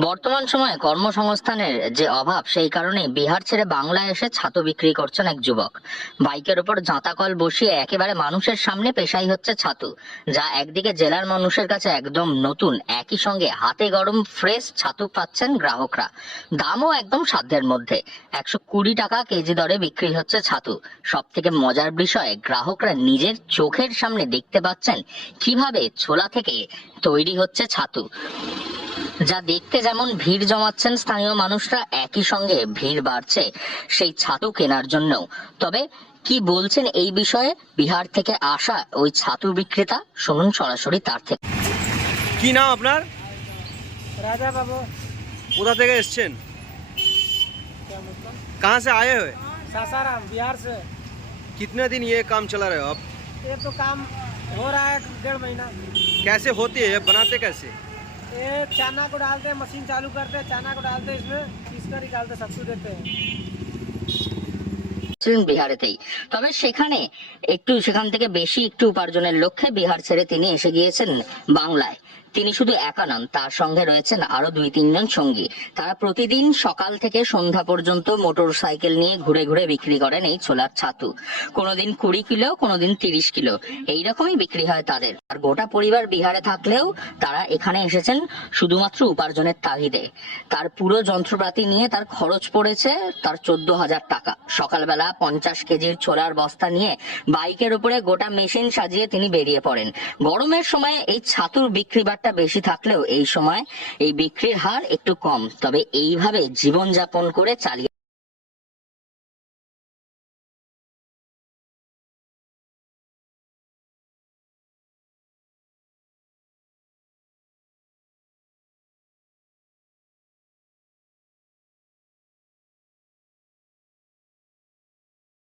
বর্তমান সময়ে কর্মসংস্থানের যে অভাব, সেই কারণে বিহার ছেড়ে বাংলায় এসে ছাতু বিক্রি করছেন এক যুবক। বাইকের উপর জাঁতাকল বসিয়ে একেবারে মানুষের সামনে পেশাই হচ্ছে ছাতু, যা একদিকে জেলার মানুষের কাছে একদম নতুন, একই সঙ্গে হাতে গরম, ফ্রেশ ছাতু পাচ্ছেন গ্রাহকরা। দামও একদম সাধ্যের মধ্যে। একশো কুড়ি টাকা কেজি দরে বিক্রি হচ্ছে ছাতু। সব থেকে মজার বিষয়, গ্রাহকরা নিজের চোখের সামনে দেখতে পাচ্ছেন কীভাবে ছোলা থেকে তৈরি হচ্ছে ছাতু। যা দেখতে যেমন ভিড় জমাচ্ছেন স্থানীয় মানুষরা একই সঙ্গে ভিড় বাড়ছে সেই ছাতু কেনার জন্যও তবে কি বলছেন এই বিষয়ে বিহার থেকে আসা ওই ছাতু বিক্রেতা শুনুন সরাসরি তার থেকে কি নাম আপনার राजा बाबू কোথা থেকে এসছেন क्या मतलब कहाँ से आए हुए सासाराम बिहार से कितने दिन ये काम चला रहे हो आप ये तो काम हो रहा है डेढ़ महीना कैसे होती है ये बनाते कैसे ये चाना को डालते हैं मशीन चालू करते हैं चाना को डालते हैं इसमें पीस कर निकालते सत्तू देते हैं ছিলেন বিহারেতেই তবে সেখানে একটু সেখান থেকে বেশি একটু উপার্জনের লক্ষ্যে বিহার ছেড়ে তিনি এসে গিয়েছেন বাংলায় তিনি শুধু একা নন, তার সঙ্গে রয়েছেন আরও দুই তিনজন সঙ্গী। তারা প্রতিদিন সকাল থেকে সন্ধ্যা পর্যন্ত মোটর সাইকেল নিয়ে ঘুরে ঘুরে বিক্রি করেন এই ছোলার ছাতু। কোনোদিন কুড়ি কিলো, কোনোদিন তিরিশ কিলো। এইরকমই বিক্রি হয় তাদের। আর গোটা পরিবার বিহারে থাকলেও তারা এখানে এসেছেন শুধুমাত্র উপার্জনের তাগিদে। তার পুরো যন্ত্রপাতি নিয়ে তার খরচ পড়েছে তার চোদ্দ হাজার টাকা। সকালবেলা পঞ্চাশ কেজির ছোলার বস্তা নিয়ে বাইকের উপরে গোটা মেশিন সাজিয়ে তিনি বেরিয়ে পড়েন। গরমের সময় এই ছাতুর বিক্রি বাট্টা বেশি থাকলেও এই সময় এই বিক্রির হার একটু কম। তবে এইভাবে জীবনযাপন করে চালিয়ে